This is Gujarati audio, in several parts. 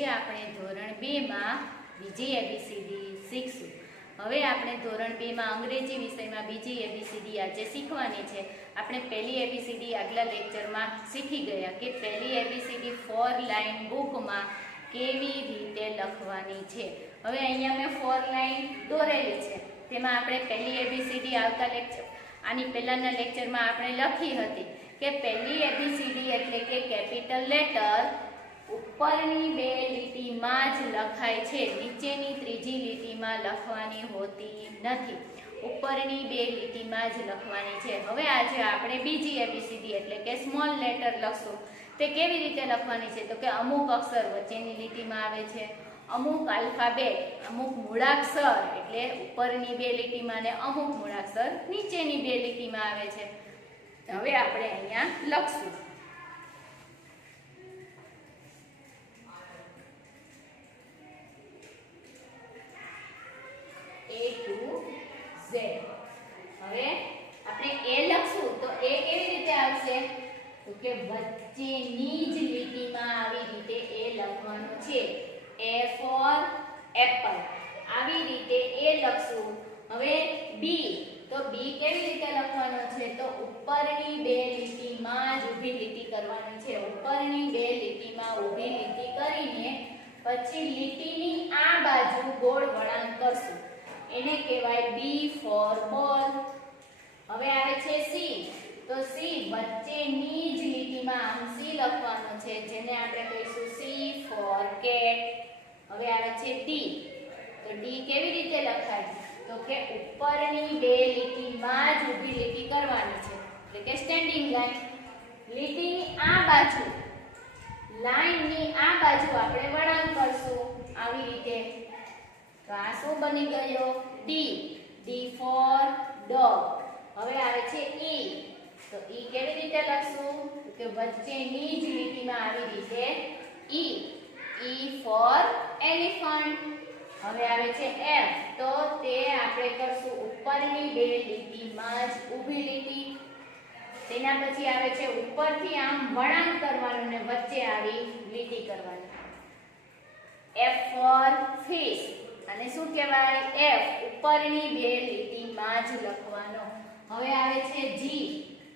આજે આપણે ધોરણ 2 માં બીજી એબીસીડી શીખશું। હવે આપણે ધોરણ 2 માં અંગ્રેજી વિષયમાં બીજી એબીસીડી આજે શીખવાની છે। આપણે પહેલી એબીસીડી આગલા લેક્ચરમાં શીખી ગયા કે પહેલી એબીસીડી 4 લાઇન બુકમાં કેવી રીતે લખવાની છે। હવે અહીંયા મેં 4 લાઇન દોરેલી છે, તેમાં આપણે પહેલી એબીસીડી આવતા લેક્ચર આની પહેલાના લેક્ચરમાં આપણે લખી હતી કે પહેલી એબીસીડી એટલે કે કેપિટલ લેટર ઉપરની બે લીટીમાં જ લખાય છે, નીચેની ત્રીજી લીટીમાં લખવાની હોતી નથી। ઉપરની બે લીટીમાં જ લખવાની છે। હવે આજે આપણે બીજી એબીસીડી એટલે કે સ્મોલ લેટર લખશું। તે કેવી રીતે લખવાની છે? તો કે અમુક અક્ષર વચ્ચેની લીટીમાં આવે છે, અમુક આલ્ફાબેટ અમુક મૂળાક્ષર એટલે ઉપરની બે લીટીમાં ને અમુક મૂળાક્ષર નીચેની બે લીટીમાં આવે છે। હવે આપણે અહીંયા લખશું A to Z। હવે આપણે A લખશું તો A કેવી રીતે આવશે? તો કે વચ્ચેની જ લીટીમાં આવી રીતે A લખવાનું છે। A for apple આવી રીતે A લખશું। હવે B તો B કેવી રીતે લખવાનો છે? તો ઉપરની બે લીટીમાં જ ઊભી લીટી કરવાની છે। ઉપરની બે લીટીમાં ઊભી લીટી કરીને પછી લીટીની આ બાજુ ગોળ વળાંક કરશું, એને કહેવાય B for ball। હવે આવે છે C તો C વચ્ચેની જ લીટીમાં આમ C લખવાનો છે, જેને આપણે કહીશું C for cat। હવે આવે છે D તો D કેવી રીતે લખાય? તો કે ઉપરની બે લીટીમાં જ ઊભી લીટી કરવાની છે, એટલે કે સ્ટેન્ડિંગ લાઈન। લીટીની આ બાજુ લાઈનની આ બાજુ આપણે વળાંક કરશું આવી રીતે। તો આ શું બની ગયો? D for dog। હવે આવે છે E તો E કેવી રીતે લખશું? તો કે વચ્ચેની જ લીટીમાં આવી રીતે E for elephant। હવે આવે છે F તો તે આપણે કરશું ઉપરની બે લીટીમાં જ ઊભી લીટી, તેના પછી આવે છે ઉપરથી આમ વળાંક કરવાનું ને વચ્ચે આવી લીટી કરવાની। F for fish અને શું કહેવાય? F ઉપરની બે લીટીમાં જ લખવાનો। હવે આવે છે G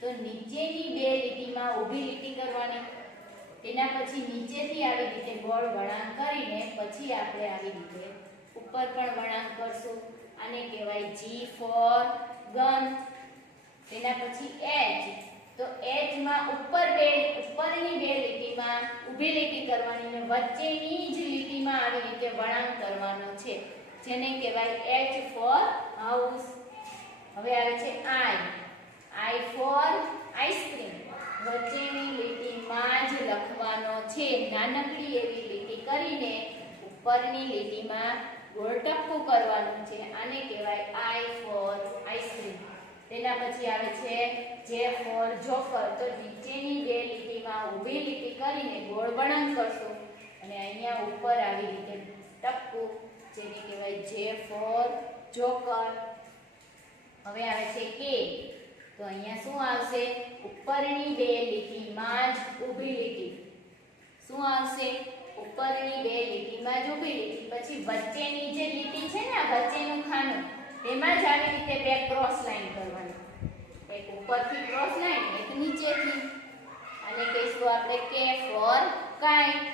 તો નીચેની બે લીટીમાં ઊભી લીટી કરવાની, તેના પછી નીચેથી આવી રીતે ગોળ વળાંક કરીને પછી આપણે આવી રીતે ઉપર પણ વળાંક કરશું, આને કહેવાય G for gun। તેના પછી H તો H માં ઉપરની બે લીટીમાં ઊભી લીટી કરવાની ને વચ્ચેની જ લીટીમાં આવી રીતે વળાંક કરવાનો છે, જેને કહેવાય H for house। હવે આવે છે I for ice cream। વચ્ચેની લીટીમાં જ લખવાનો છે, નાનકડી એવી લીટી કરીને ઉપરની લીટીમાં ગોળ ટપકું કરવાનું છે, આને કહેવાય I for ice cream। તેના પછી આવે છે J for joker તો નીચેની બે લીટીમાં ઊભી લીટી કરીને ગોળ વળાંક કરશું અને અહીંયા ઉપર આવી રીતે ટપકું, જેને કહેવાય J for joker। હવે આવે છે K તો અહીંયા શું આવશે? ઉપરની બે લીટીમાં જ ઊભી લીટી। શું આવશે? ઉપરની બે લીટીમાં જ ઊભી લીટી, પછી વચ્ચેની જે લીટી છે ને આ વચ્ચેનું ખાનું, તેમાં જ આવી રીતે બે ક્રોસ લાઈન કરવાની, એક ઉપરથી ક્રોસ લાઈન એક નીચેથી, આને કહીશું આપણે K for kite।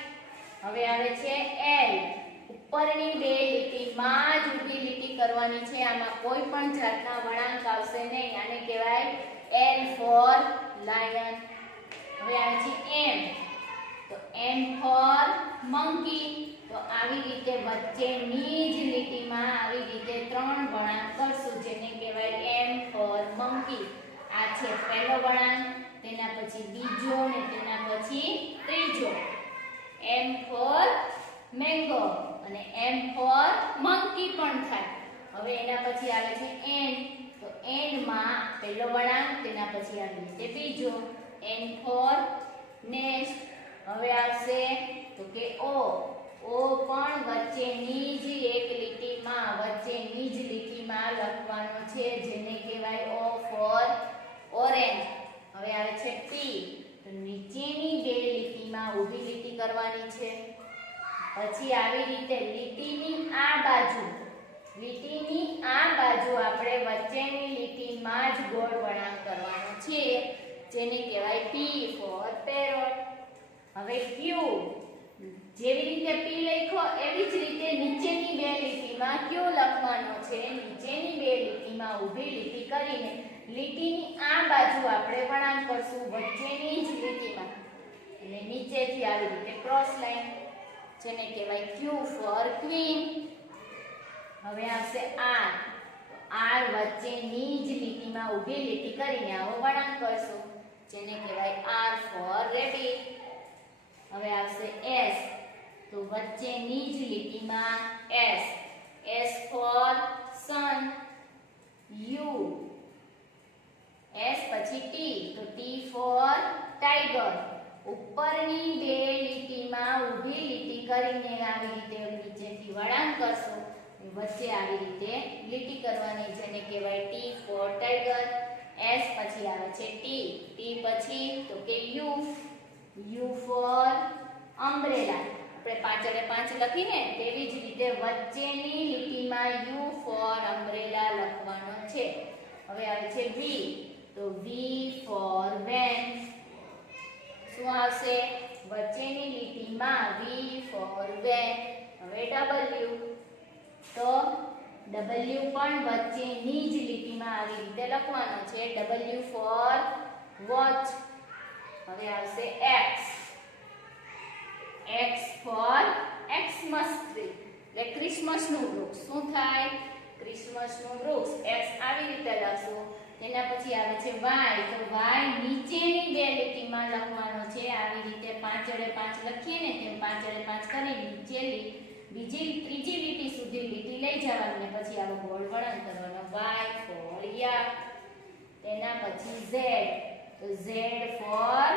હવે આવે છે L ઉપરની બે લીટીમાં જ ઊભી લીટી કરવાની છે, આમાં કોઈ પણ જાતના વળાંક આવશે નહીં, આને કહેવાય L for lion। હવે આવે છે M તો M for monkey તો આવી રીતે વચ્ચેની જ લીટીમાં આવી રીતે ત્રણ વળાંક કરશું, જેને કહેવાય M for monkey। આ છે પહેલો વળાંક, તેના પછી બીજો ને તેના પછી ત્રીજો। M for mango અને M for monkey પણ થાય। હવે એના પછી આવે છે N તો N માં પહેલો વળાંક, તેના પછી આવી રીતે બીજો N for nest। હવે આવશે તો કે O પણ વચ્ચેની જ એક લીટીમાં લખવાનો છે, જેને કહેવાય O for orange। હવે આવે છે P તો નીચેની બે લીટીમાં ઊભી લીટી કરવાની છે, પછી આવી રીતે લીટીની આ બાજુ આપણે વચ્ચેની લીટીમાં જ ગોળ વળાંક કરવાનો છે, જેને કહેવાય P for parrot. હવે Q જેવી રીતે P લખ્યો એવી જ રીતે નીચેની બે લીટીમાં Q લખવાનો છે. નીચેની બે લીટીમાં ઊભી લીટી કરીને લીટીની આ બાજુ આપણે વળાંક કરશું વચ્ચેની જ લીટીમાં, અને નીચેથી આવી રીતે ક્રોસ લાઈન, જેને કહેવાય Q for queen. હવે આવશે R. R વચ્ચેની જ લીટીમાં ઊભી લીટી કરીને આવો વળાંક કરશું, જેને કહેવાય R for rabbit. હવે આવશે S. તો વચ્ચેની જ લીટીમાં S. S for sun. U. S પછી T. તો T for tiger. ઉપરની બે લીટીમાં ઊભી લીટી કરીને આવી રીતે નીચેથી વળાંક કરશો, વચ્ચે આવી રીતે લીટી કરવાની, જેને કહેવાય T for tiger. S પછી આવે છે T. T પછી તો કે U. U for umbrella. આપણે પાછળે 5 લખીને તેવી જ રીતે વચ્ચેની લીટીમાં U for umbrella લખવાનો છે. હવે આવે છે V. તો V for van. શું આવશે? વચ્ચેની લીટીમાં V for van. હવે W. તો W પણ વચ્ચેની જ લીટીમાં આવી રીતે લખવાનો છે, W for watch. હવે આવશે X. X for Xmas tree. એટલે ક્રિસમસનું વૃક્ષ. શું થાય? ક્રિસમસનું વૃક્ષ. X આવી રીતે લખશું. તેના પછી આવે છે Y. તો Y નીચેની બે લીટીમાં લખવાનો છે, આવી રીતે પાંચડે 5 લખીએ ને તેમ પાંચડે 5 કરી નીચેની ત્રીજી લીટી સુધી લીટી લઈ જવાની, પછી આવો ગોળ વળાંક કરવાનો. Y for yak. તેના પછી Z. તો Z for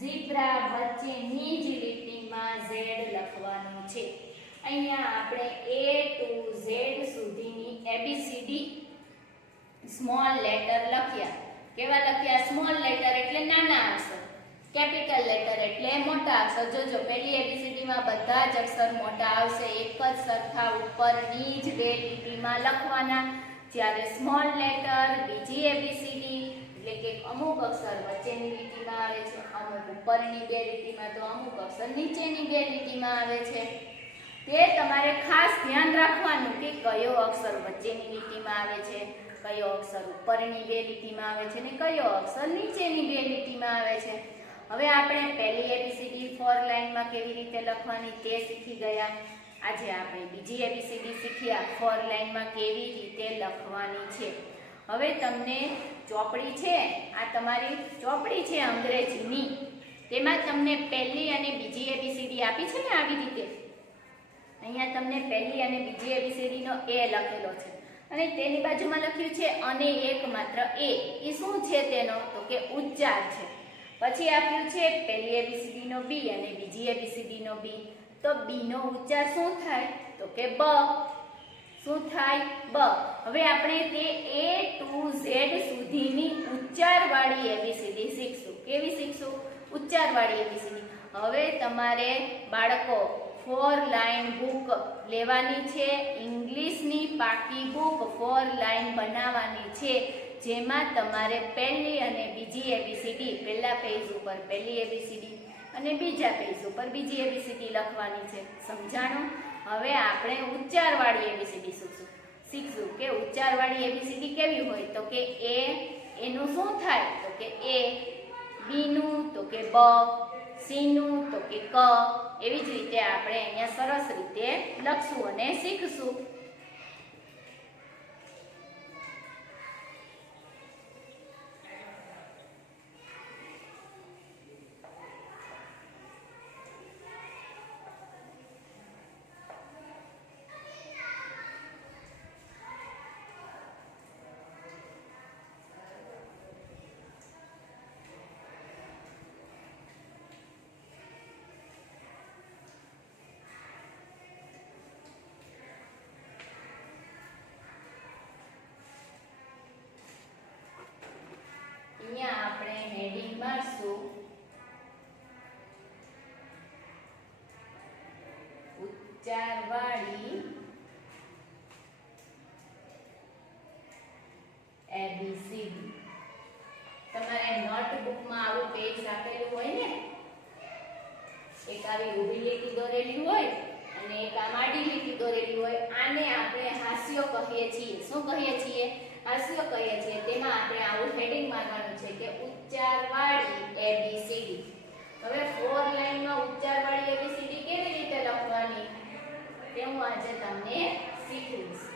zebra. વચ્ચેની જ લીટીમાં Z લખવાનું છે. અહીંયા આપણે A to Z સુધીની ABCD સ્મોલ લેટર લખ્યા. કેવા લખ્યા? સ્મોલ લેટર એટલે નાના અક્ષર, કેપિટલ લેટર એટલે મોટા અક્ષર. જોજો પહેલી ABCD માં બધા જ અક્ષર મોટા આવશે, એક જ સરખા ઉપરની જ બે લીટીમાં લખવાના. જ્યારે સ્મોલ લેટર બીજી ABCD એટલે કે અમુક અક્ષર વચ્ચેની લીટીમાં આવે છે, અમુક ઉપરની બે લીટીમાં, તો અમુક અક્ષર નીચેની બે લીટીમાં આવે છે. તે તમારે ખાસ ધ્યાન રાખવાનું કે કયો અક્ષર વચ્ચેની લીટીમાં આવે છે, કયો અક્ષર ઉપરની બે લીટીમાં આવે છે, ને કયો અક્ષર નીચેની બે લીટીમાં આવે છે. હવે આપણે પહેલી ABCD 4 લાઈનમાં કેવી રીતે લખવાની તે શીખી ગયા. આજે આપણે બીજી ABCD શીખ્યા 4 લાઈનમાં કેવી રીતે લખવાની છે. હવે તમને ચોપડી છે, આ તમારી ચોપડી છે અંગ્રેજીની, તેમાં તમને પહેલી અને બીજી ABCD આપી છે ને આવી રીતે. અહીંયા તમને પહેલી અને બીજી ABCD નો A લખેલો છે, અને તેની બાજુમાં લખ્યું છે અને એક માત્ર A. એ શું છે તેનો? તો કે ઉચ્ચાર છે. પછી આપ્યું છે પહેલી ABCD નો B અને બીજી ABCD નો B. તો B નો ઉચ્ચાર શું થાય? તો કે બ. શું થાય? બ. હવે આપણે તે A to Z સુધીની ઉચ્ચારવાળી ABCD શીખશું. કેવી શીખશું? ઉચ્ચારવાળી ABCD. હવે તમારે બાળકો 4 લાઈન બુક લેવાની છે, ઇંગ્લિશની પાકી બુક 4 લાઈન બનાવવાની છે, જેમાં તમારે પહેલી અને બીજી ABCD, પહેલા પેજ ઉપર પહેલી ABCD અને બીજા પેજ ઉપર બીજી ABCD લખવાની છે. સમજાણું? હવે આપણે ઉચ્ચારવાળી ABCD શીખશું કે ઉચ્ચારવાળી ABCD કેવી હોય? તો કે A એનું શું થાય? તો કે A. B નું તો કે બ. C નું તો કે ક. એવી જ રીતે આપણે અહીંયા સરસ રીતે લખશું અને શીખશું. અહીંયા આપણે હેડિંગ મારશું ઉચ્ચારવાળી ABCD. તમારે નોટબુકમાં આવું પેજ આપેલું હોય ને, એક આવી ઊભી લીટી દોરેલી હોય અને એક આમ આડી લીટી દોરેલી હોય, આને આપણે હાસ્યો કહીએ છીએ. શું કહીએ છીએ? હાસ્યો કહીએ છીએ. તેમાં આપણે આવું હેડિંગ મારવાનું છે કે ઉચ્ચારવાળી ABCD. હવે 4 લાઈનમાં ઉચ્ચારવાળી ABCD કેવી રીતે લખવાની તે હું આજે તમને શીખવીશ.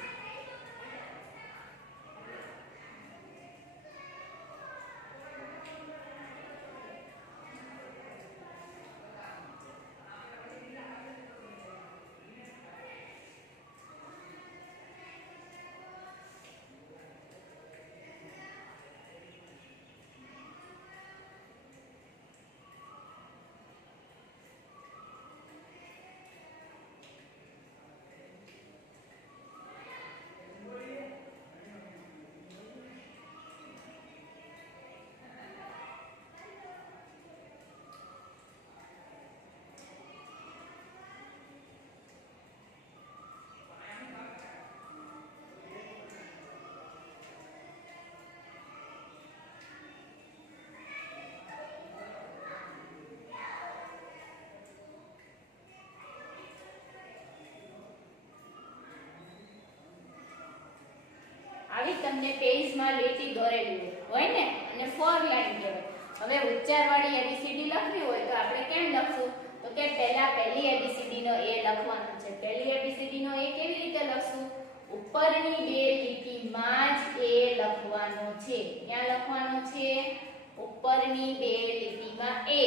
આવી તમને પેજમાં લીટી દોરેલી હોય ને, અને 4 લાઈન કહેવાય. હવે ઉચ્ચારવાળી ABCD લખવી હોય તો આપણે કેમ લખશું? તો કે પહેલા પહેલી ABCD નો A લખવાનો છે. પહેલી ABCD નો A કેવી રીતે લખશું? ઉપરની બે લીટીમાં જ A લખવાનો છે. ક્યાં લખવાનો છે? ઉપરની બે લીટીમાં A.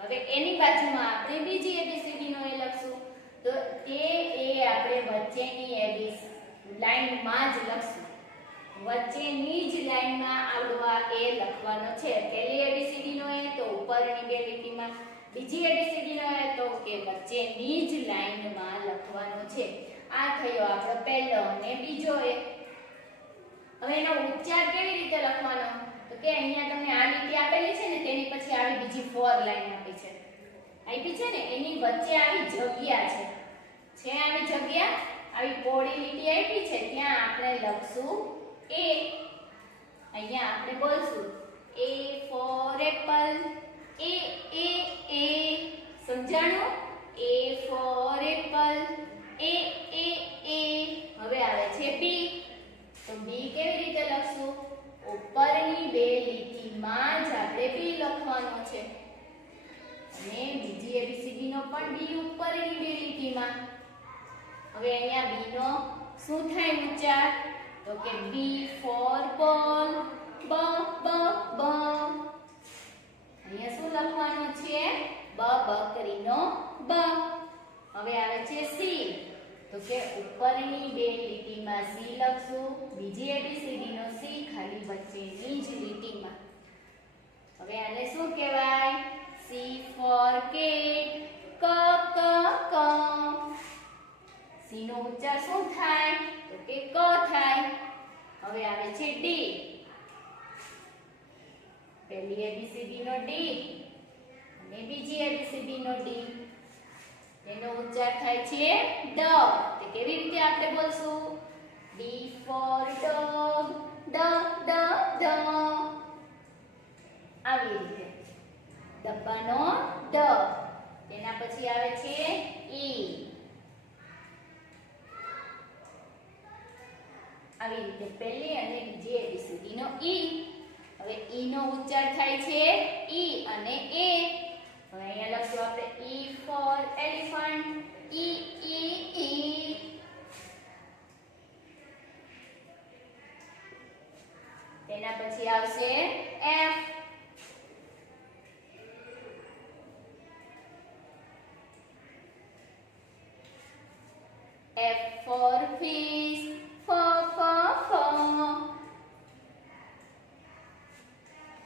હવે એની બાજુમાં આપણે બીજી ABCD નો A લખશું. તો તે A આપણે વચ્ચેની ABCD લાઈનમાં જ લખશું. વચ્ચેની જ લાઈનમાં આવડવા A લખવાનો છે. પહેલી ABCD નો A તો ઉપરની બે લીટીમાં, બીજી ABCD નો A તો કે વચ્ચેની જ લાઈનમાં લખવાનો છે. આ થયો આપણો પહેલો અને બીજો A. હવે એનો ઉચ્ચાર કેવી રીતે લખવાનો? તો કે અહીંયા તમને આ લીટી આપેલી છે ને, તેની પછી આવી બીજી 4 લાઈન આપી છે. આપી છે ને, એની વચ્ચે આવી જગ્યા છે. છે આવી જગ્યા, આવી પોળી લીટી આપી છે, ત્યાં આપણે લખશું A. અહીંયા આપણે બોલશું A for apple. A સમજાણું? A for apple. A. હવે આવે છે B. તો B કેવી રીતે લખશું? ઉપરની બે લીટીમાં જ આપણે B લખવાનો છે. અને બીજી ABCD નો પણ B ઉપરની બે લીટીમાં. હવે અહીંયા B નો શું થાય ઉચ્ચાર? તો કે B for ball. બ. અહીંયા શું લખવાનું છે? બકરીનો બ. હવે આવે છે C. તો કે ઉપરની બે લીટીમાં C લખશું, બીજી ABCD નો C ખાલી વચ્ચેની જ લીટીમાં. હવે આને શું કહેવાય? C for cat. ક. C નો ઉચ્ચાર શું થાય? તો કે ક થાય. હવે આવે છે D. પહેલી ABCD નો D અને બીજી ABCD નો D. એનો ઉચ્ચાર થાય છે ડ. તે કેવી રીતે આપણે બોલશું? D for dog. ડ. આવી રીતે ડબ્બાનો ડ. તેના પછી આવે છે E. આવી રીતે પહેલી અને બીજી ABCD નો E. હવે E નો ઉચ્ચાર થાય છે E અને A. હવે અહીંયા લખશું આપણે E for elephant. E. તેના પછી આવશે F. F for fish.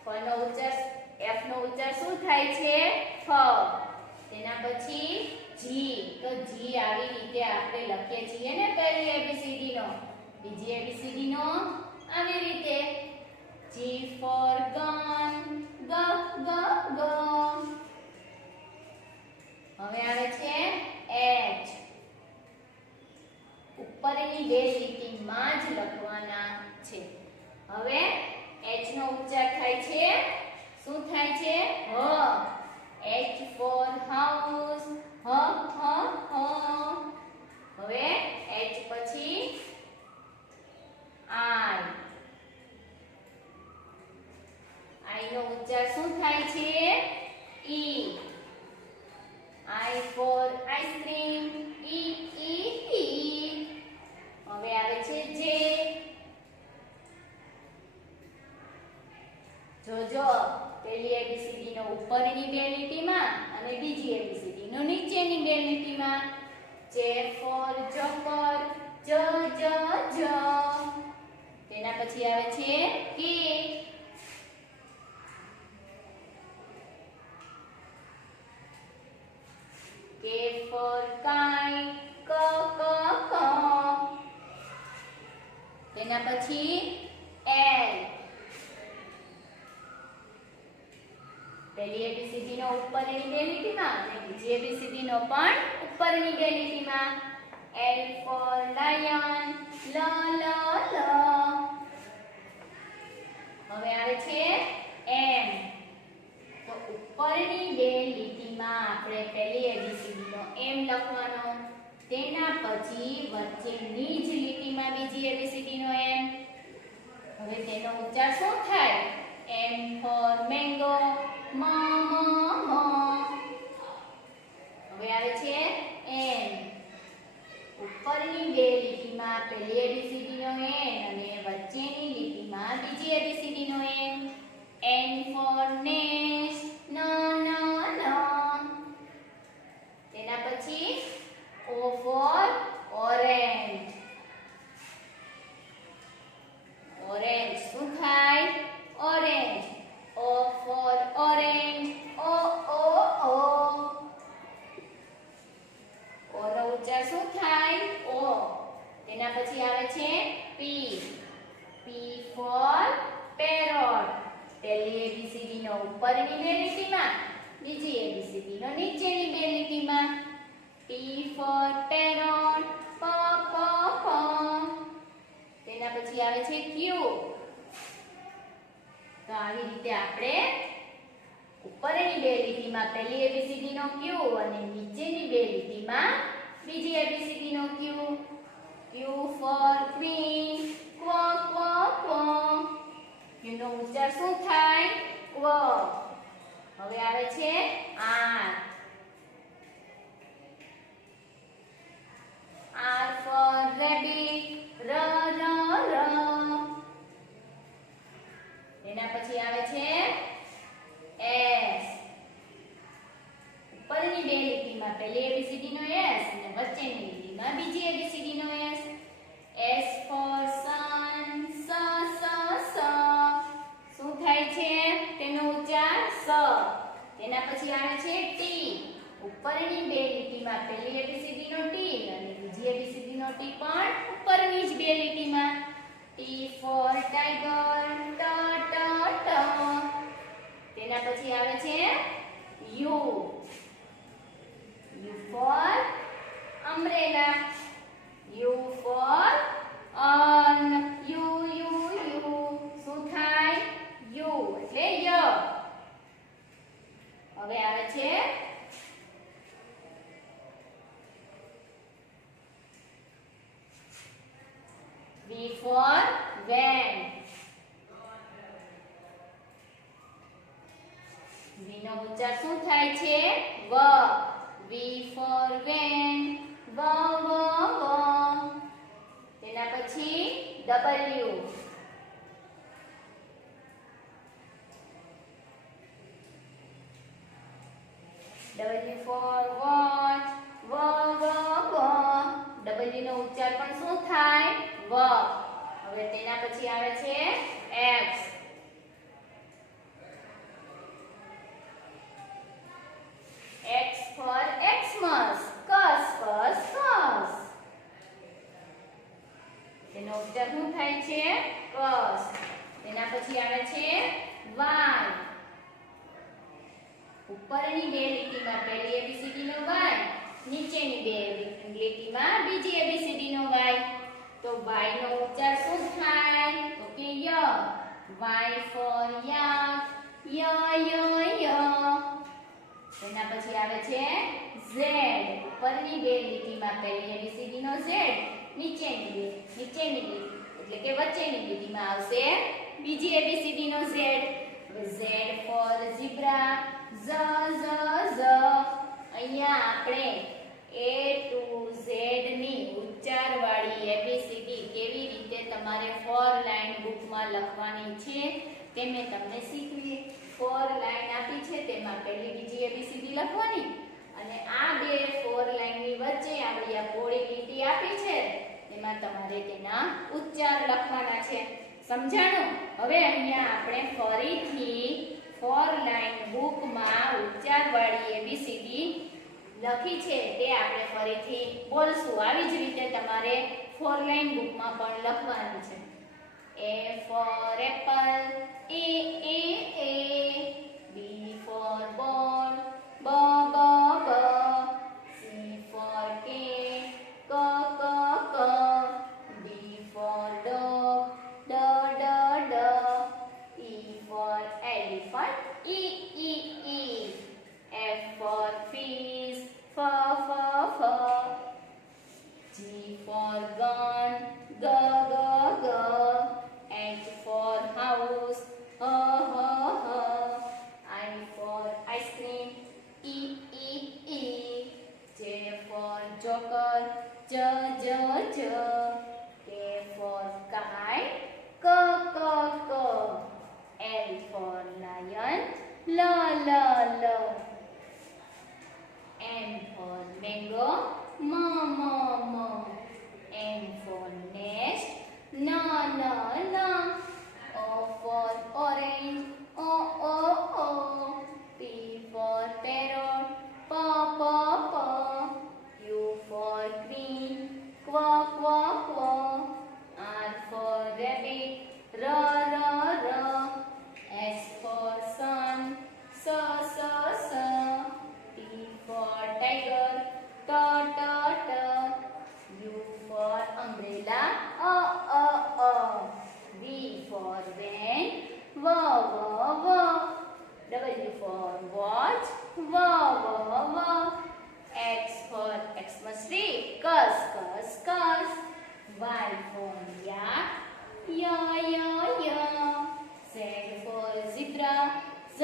F નો ઉચ્ચાર, F નો ઉચ્ચાર શું થાય છે? ફ. તેના પછી G. તો G આવી રીતે આપણે લખીએ છીએ ને પહેલી ABCD નો, બીજી ABCD નો આવી રીતે G for gun. ગ. હવે આવે છે H. થાય છે ઈ. I for ice cream. ઈ. હવે આવે છે જે. જોજો પેલી એબીસીડી નો ઉપરની બે લીટીમાં અને બીજી એબીસીડી નો નીચેની બે લીટીમાં. જે for જોકર. જ. તેના પછી આવે છે કે. K for kite. ક. તેના પછી L. પહેલી એબીસીડી નો ઉપરની બે લીટીમાં અને બીજી એબીસીડી નો પણ ઉપરની બે લીટીમાં. L for lion. લ. હવે આવે છે M. તો ઉપરની બે લીટીમાં આપણે પહેલી એબીસીડી નો M લખવાનો. તેના પછી વચ્ચેની જ લીટીમાં બીજી એબીસીડી નો M. હવે તેનો ઉચ્ચાર શું થાય? M for mango. મ. હવે આવે છે N. ઉપરની બે લીટીમાં પહેલી એબીસીડી નો N અને વચ્ચેની લીટીમાં બીજી એબીસીડી નો N. N for nest. ન. તેના પછી O for orange. ઓરેન્જ શું થાય? ઓરેન્જ. O for orange. ઓ. નો ઉચ્ચાર શું થાય? ઓ. તેના પછી આવે છે P. P for parrot. પહેલી એબીસીડી નો ઉપરની બે લીટીમાં, બીજી એબીસીડી નો નીચેની બે લીટીમાં. P for parrot. પ. તેના પછી આવે છે Q. તો આવી રીતે આપણે ઉપરની બે લીટીમાં પહેલી એબીસીડી નો Q અને નીચેની બે લીટીમાં બીજી એબીસીડી નો Q. Q for queen. ક્વ. Q નો ઉચ્ચાર શું થાય? ક્વ. હવે આવે છે R. R for rabbit. ર. એના પછી આવે છે S. ઉપરની બે લીટીમાં પહેલી એબીસીડી નો S અને વચ્ચેની લીટીમાં બીજી એબીસીડી નો S. S for sun. સ. શું થાય છે તેનો ઉચ્ચાર? સ. તેના પછી આવે છે T. ઉપરની બે લીટીમાં પહેલી એબીસીડી નો T અને બીજી એબીસીડી નો T પણ ઉપરની જ બે લીટીમાં. T for tiger. ટ. તેના પછી આવે છે U. U for umbrella. U for urn. U. શું થાય? U એટલે ય. હવે આવે છે V for van. V નો ઉચ્ચાર શું થાય છે? વ. V for van. વ. તેના પછી W. W for watch. વ. W નો ઉચ્ચાર પણ શું થાય? વ. હવે તેના પછી આવે છે X. X for Xmas. કસ. તેનો ઉચ્ચાર શું થાય છે? કસ. તેના પછી આવે છે Y. ઉપરની બે લીટીમાં પહેલી એબીસીડી નો Y, નીચેની બે લીટીમાં બીજી એબીસીડી નો Y. તો Y નો ઉચ્ચાર શું થાય? તો કે ય. Y for yak. ય. તેના પછી આવે છે Z. ઉપરની બે લીટીમાં પહેલી એબીસીડી નો Z, નીચેની એટલે કે વચ્ચેની લીટીમાં આવશે બીજી એબીસીડી નો Z. Z for zebra, z z z. અહીંયા આપણે A to Z ની ઉચ્ચારવાળી ABCD કેવી રીતે તમારે 4 લાઈન બુકમાં લખવાની છે તે મેં તમને શીખવી. 4 લાઈન આપી છે તેમાં પહેલી બીજી ABCD લખવાની અને આ બે 4 લાઈનની વચ્ચે આપણી આ પોળી લીટી આપી છે એમાં તમારે તેના ઉચ્ચાર લખવાના છે. સમજાણું? હવે અહીંયા આપણે ફરીથી 4 લાઈન બુકમાં ઉચ્ચારવાળી ABCD લખી છે તે આપણે ફરીથી બોલશું. આવી જ રીતે તમારે 4 લાઈન બુકમાં પણ લખવાનું છે. A for apple, A. B for ball, B. C for cat, C. D for dog, D. E for elephant, E. F for fish, F. G for gun, G. H for house, H. I for ice cream, E. J for joker, J. K for kite, K. L for lion, L. M for mango, M. N for nest, N. O for orange, O. P for parrot, P. Q for queen, Q. R for rabbit, R. S for sun, S. T for tiger, T. U for umbrella, V for van, V. W for watch, V. X for Xmas tree, Cus. Y for yak, Y. Z for zebra, Z.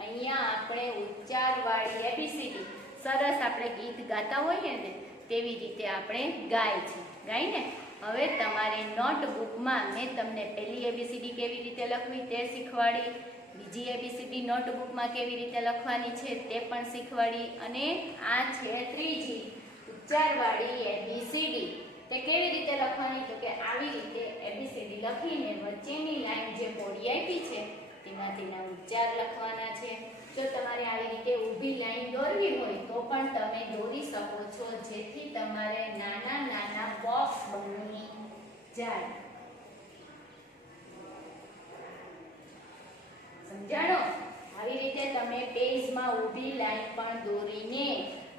અહીંયા આપણે ઉચ્ચારવાળી ABCD સરસ આપણે ગીત ગાતા હોઈએ ને તેવી રીતે આપણે ગાય ને. હવે તમારે નોટબુકમાં મેં તમને પહેલી ABCD કેવી રીતે લખવી તે શીખવાડી, બીજી ABCD નોટબુકમાં કેવી રીતે લખવાની છે તે પણ શીખવાડી અને આ છે ત્રીજી ઉચ્ચારવાળી ABCD. તે કેવી રીતે લખવાની? તો કે આવી રીતે ABCD લખીને વચ્ચેની લાઈન જે પોળી આપી છે તેમાં તેના ઉચ્ચાર લખવાના છે. જો તમારે આવી રીતે ઊભી લાઈન દોરવી હોય તો પણ તમે દોરી શકો છો, જેથી તમારે નાના બોક્સ બની જાય. સમજાણો? આવી રીતે તમે પેજમાં ઊભી લાઈન પણ દોરીને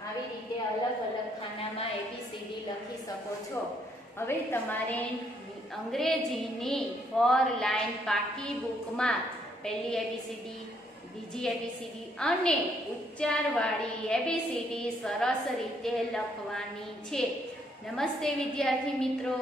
આવી રીતે અલગ ખાનામાં ABCD લખી શકો છો. હવે તમારે અંગ્રેજીની 4 લાઈન પાકી બુકમાં પહેલી ABCD, બીજી ABCD અને ઉચ્ચારવાળી ABCD સરસ રીતે લખવાની છે. નમસ્તે વિદ્યાર્થી મિત્રો.